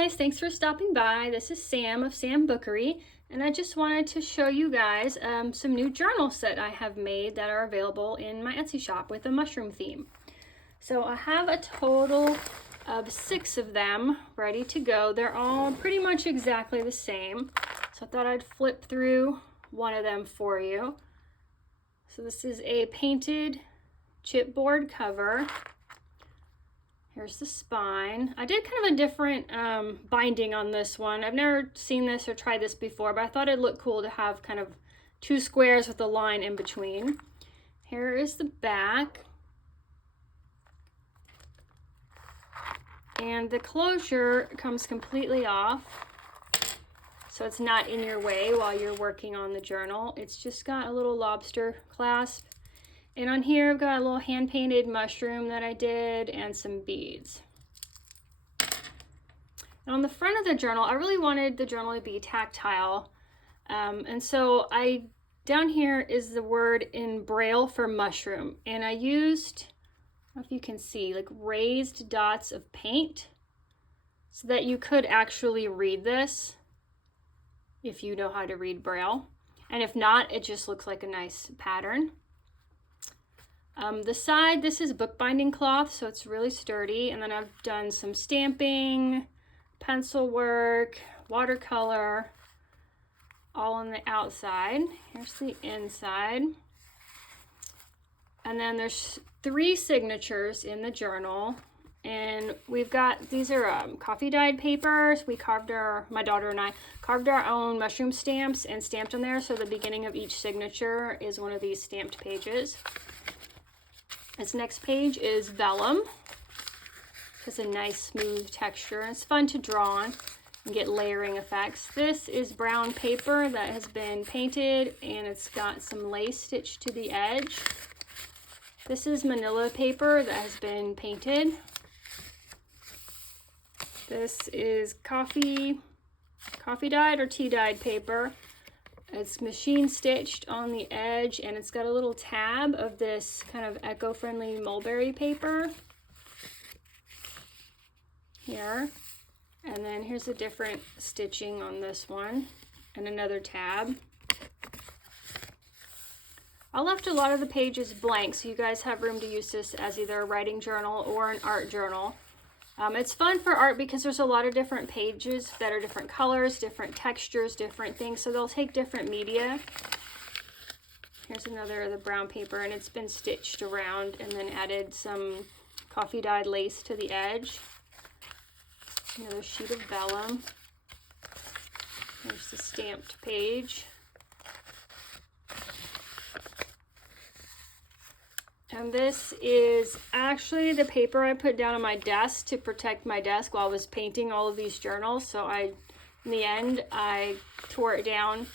guys, thanks for stopping by. This is Sam of Sambookery, and I just wanted to show you guys some new journals that I have made that are available in my Etsy shop with a mushroom theme. So I have a total of 6 of them ready to go. They're all pretty much exactly the same. So I thought I'd flip through one of them for you. So this is a painted chipboard cover. Here's the spine. I did kind of a different binding on this one. I've never seen this or tried this before, but I thought it'd look cool to have kind of 2 squares with a line in between. Here is the back. And the closure comes completely off, so it's not in your way while you're working on the journal. It's just got a little lobster clasp. And on here I've got a little hand-painted mushroom that I did and some beads. And on the front of the journal, I really wanted the journal to be tactile. And so down here is the word in Braille for mushroom. And I used, I don't know if you can see, like raised dots of paint so that you could actually read this if you know how to read Braille. And if not, it just looks like a nice pattern. The side, this is bookbinding cloth, so it's really sturdy. And then I've done some stamping, pencil work, watercolor, all on the outside. Here's the inside. And then there's 3 signatures in the journal. And we've got, these are coffee dyed papers. We carved my daughter and I carved our own mushroom stamps and stamped on there. So the beginning of each signature is one of these stamped pages. This next page is vellum. It's a nice smooth texture. It's fun to draw on and get layering effects. This is brown paper that has been painted and it's got some lace stitched to the edge. This is manila paper that has been painted. This is coffee dyed or tea dyed paper. It's machine stitched on the edge and it's got a little tab of this kind of eco-friendly mulberry paper here. And then here's a different stitching on this one and another tab. I left a lot of the pages blank so you guys have room to use this as either a writing journal or an art journal. It's fun for art because there's a lot of different pages that are different colors, different textures, different things, so they'll take different media. Here's another of the brown paper and it's been stitched around and then added some coffee dyed lace to the edge. Another sheet of vellum. Here's the stamped page. And this is actually the paper I put down on my desk to protect my desk while I was painting all of these journals. So in the end, I tore it down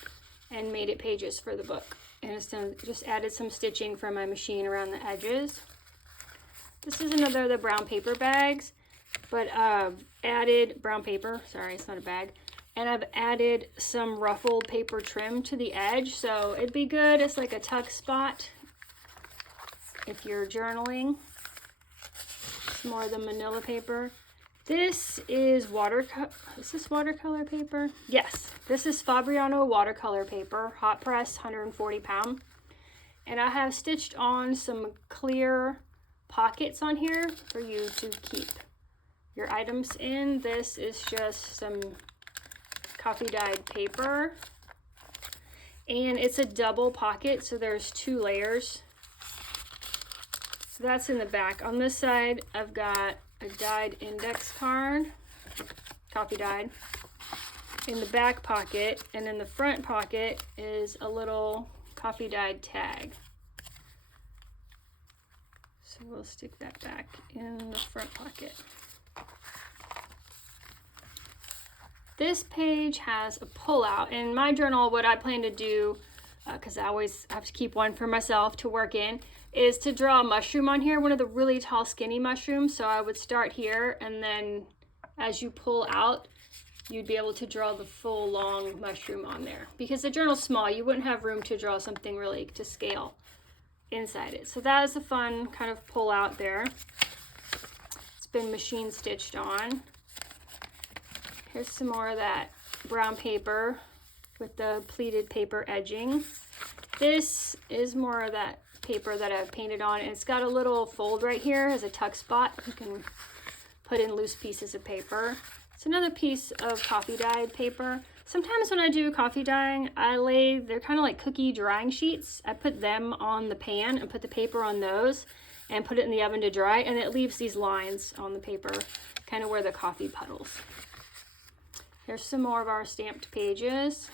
and made it pages for the book. And it's just added some stitching from my machine around the edges. This is another of the brown paper bags, but added brown paper, sorry, it's not a bag. And I've added some ruffled paper trim to the edge. So it'd be good as like a tuck spot if you're journaling. It's more of the manila paper. This is watercolor paper? Yes, this is Fabriano watercolor paper, hot press, 140 pound. And I have stitched on some clear pockets on here for you to keep your items in. This is just some coffee dyed paper. And it's a double pocket, so there's 2 layers. So that's in the back. On this side, I've got a dyed index card, coffee dyed, in the back pocket, and in the front pocket is a little coffee dyed tag. So we'll stick that back in the front pocket. This page has a pull-out. In my journal, what I plan to do, because I always have to keep one for myself to work in, is to draw a mushroom on here, one of the really tall skinny mushrooms. So I would start here and then as you pull out, you'd be able to draw the full long mushroom on there. Because the journal's small, you wouldn't have room to draw something really to scale inside it. So that is a fun kind of pull out there. It's been machine stitched on. Here's some more of that brown paper with the pleated paper edging. This is more of that paper that I've painted on, and it's got a little fold right here as a tuck spot. You can put in loose pieces of paper. It's another piece of coffee dyed paper. Sometimes when I do coffee dyeing, they're kind of like cookie drying sheets. I put them on the pan and put the paper on those and put it in the oven to dry, and it leaves these lines on the paper, kind of where the coffee puddles. Here's some more of our stamped pages.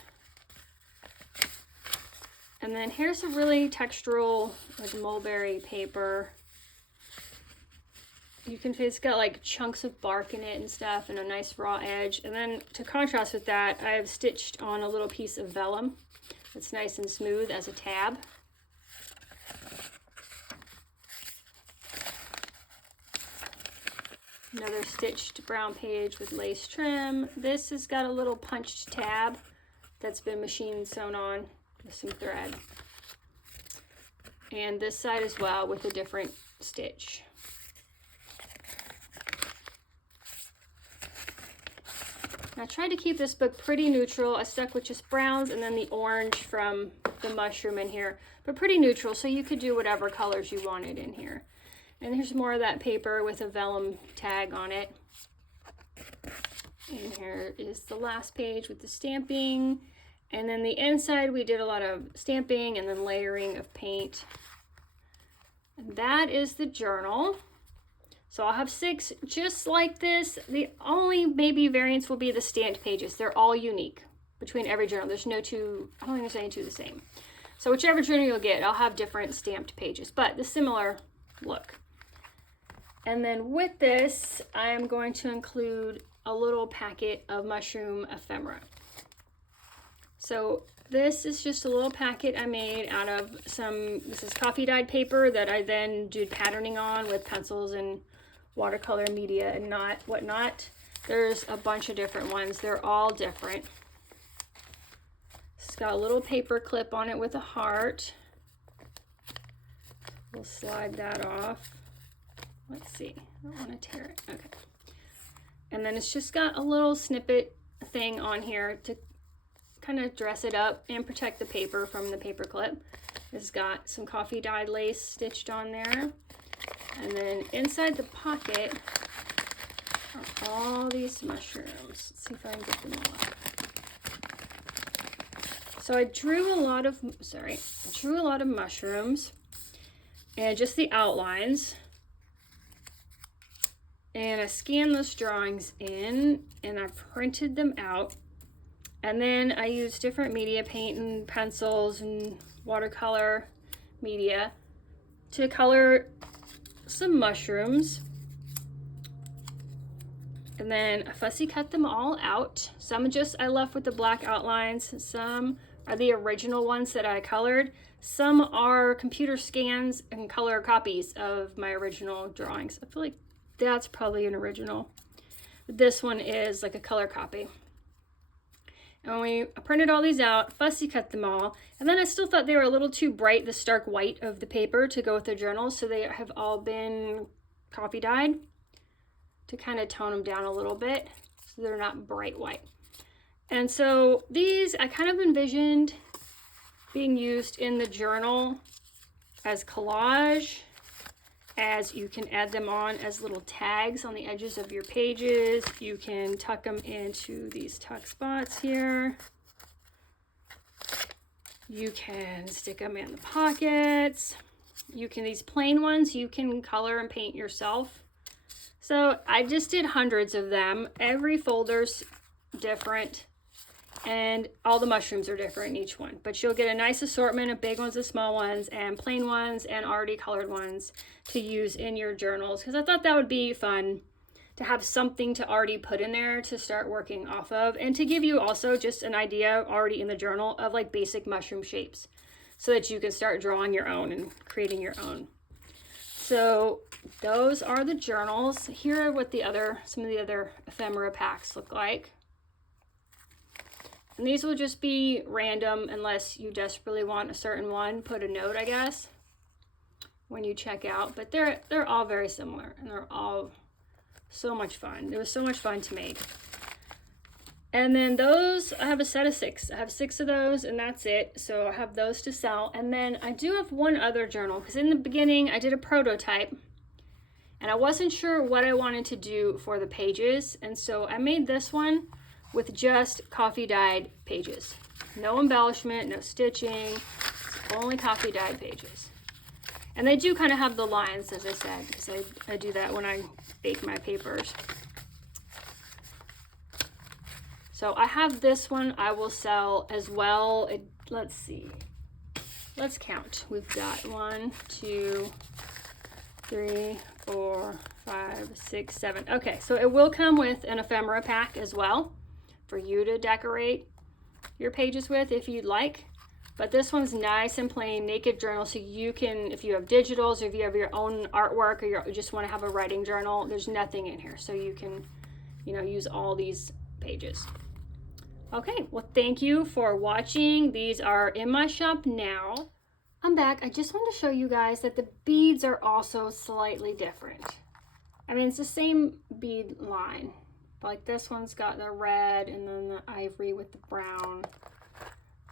And then here's a really textural, like mulberry paper. You can see it's got like chunks of bark in it and stuff, and a nice raw edge. And then to contrast with that, I have stitched on a little piece of vellum that's nice and smooth as a tab. Another stitched brown page with lace trim. This has got a little punched tab that's been machine sewn on with some thread. And this side as well with a different stitch. I tried to keep this book pretty neutral. I stuck with just browns and then the orange from the mushroom in here, but pretty neutral, so you could do whatever colors you wanted in here. And here's more of that paper with a vellum tag on it. And here is the last page with the stamping. And then the inside, we did a lot of stamping and then layering of paint. And that is the journal. So I'll have 6 just like this. The only maybe variance will be the stamped pages. They're all unique between every journal. There's no two, I don't think there's any two the same. So whichever journal you'll get, I'll have different stamped pages, but the similar look. And then with this, I'm going to include a little packet of mushroom ephemera. So this is just a little packet I made out of this is coffee dyed paper that I then did patterning on with pencils and watercolor media and whatnot. There's a bunch of different ones. They're all different. It's got a little paper clip on it with a heart. We'll slide that off. Let's see, I don't want to tear it. Okay. And then it's just got a little snippet thing on here to kind of dress it up and protect the paper from the paper clip. It's got some coffee dyed lace stitched on there. And then inside the pocket are all these mushrooms. Let's see if I can get them all out. So I drew a lot of mushrooms and just the outlines. And I scanned those drawings in and I printed them out. And then I used different media, paint and pencils and watercolor media to color some mushrooms. And then I fussy cut them all out. Some I left with the black outlines. Some are the original ones that I colored. Some are computer scans and color copies of my original drawings. I feel like that's probably an original. This one is like a color copy. And I printed all these out, fussy cut them all, and then I still thought they were a little too bright, the stark white of the paper to go with the journal, so they have all been coffee dyed to kind of tone them down a little bit so they're not bright white. And so these I kind of envisioned being used in the journal as collage, as you can add them on as little tags on the edges of your pages. You can tuck them into these tuck spots here. You can stick them in the pockets. These plain ones, you can color and paint yourself. So I just did hundreds of them. Every folder's different. And all the mushrooms are different in each one, but you'll get a nice assortment of big ones and small ones and plain ones and already colored ones to use in your journals, because I thought that would be fun to have something to already put in there to start working off of, and to give you also just an idea already in the journal of like basic mushroom shapes so that you can start drawing your own and creating your own. So those are the journals. Here are what some of the other ephemera packs look like. And these will just be random unless you desperately want a certain one. Put a note, I guess, when you check out. But they're all very similar, and they're all so much fun. It was so much fun to make. And then those, I have a set of 6. I have 6 of those and that's it. So I have those to sell. And then I do have one other journal because in the beginning I did a prototype and I wasn't sure what I wanted to do for the pages. And so I made this one with just coffee dyed pages. No embellishment, no stitching, it's only coffee dyed pages. And they do kind of have the lines, as I said, because I do that when I bake my papers. So I have this one I will sell as well. Let's see. Let's count. We've got 1, 2, 3, 4, 5, 6, 7. Okay, so it will come with an ephemera pack as well for you to decorate your pages with if you'd like. But this one's nice and plain, naked journal, so you can, if you have digitals or if you have your own artwork or you just want to have a writing journal, there's nothing in here. So you can, you know, use all these pages. Okay, well, thank you for watching. These are in my shop now. I'm back. I just want to show you guys that the beads are also slightly different. I mean, it's the same bead line, but like this one's got the red and then the ivory with the brown.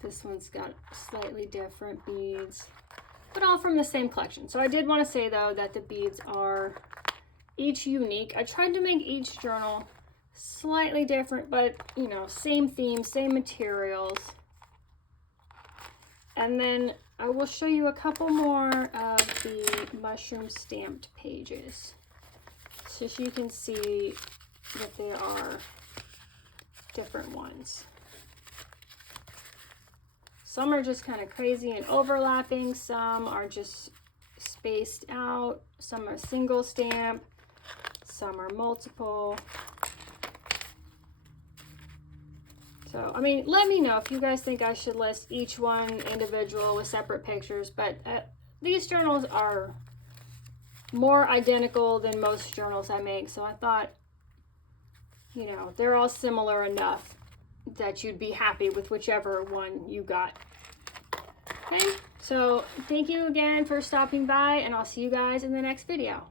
This one's got slightly different beads, but all from the same collection. So I did want to say though that the beads are each unique. I tried to make each journal slightly different, but you know, same theme, same materials. And then I will show you a couple more of the mushroom stamped pages, so you can see that there are different ones. Some are just kind of crazy and overlapping, some are just spaced out, some are single stamp, some are multiple. So, I mean, let me know if you guys think I should list each one individual with separate pictures, but these journals are more identical than most journals I make, so I thought, you know, they're all similar enough that you'd be happy with whichever one you got. Okay, so thank you again for stopping by, and I'll see you guys in the next video.